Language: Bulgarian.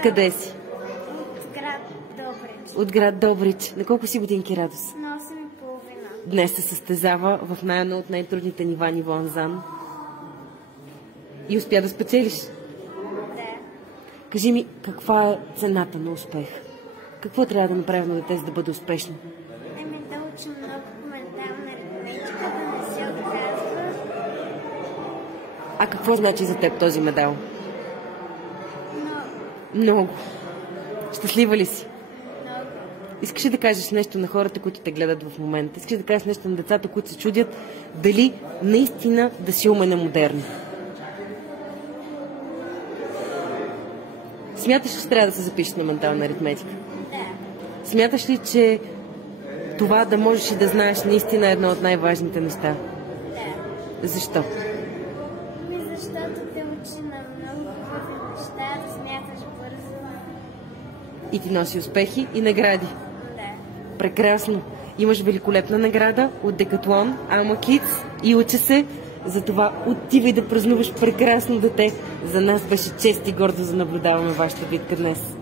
Откъде си? От град Добрич. От град Добрич. На колко си годинки, Радост? На 8,5. Днес се състезава в едно от най-трудните нива, ниво Анзан. И успя да спечелиш. Да. Кажи ми, каква е цената на успех? Какво трябва да направи на дете, за да бъде успешно? Да учи много коментарна аритметика, да не се отказва. А какво значи за теб този медал? Но Много. Щастлива ли си? много. Искаш ли да кажеш нещо на хората, които те гледат в момента? Искаш ли да кажеш нещо на децата, които се чудят дали наистина да си умен модерно? Смяташ ли, че трябва да се запишеш на ментална аритметика? Да. Смяташ ли, че това да можеш и да знаеш наистина е едно от най-важните неща? Да. Защо? Защото те учи на много хубави неща, да смяташ бързо. И ти носи успехи и награди. Да. Прекрасно. Имаш великолепна награда от Декатлон, Alma Kids и учи се. Затова отивай да празнуваш прекрасно дете. За нас беше чест и гордост да наблюдаваме вашата битка днес.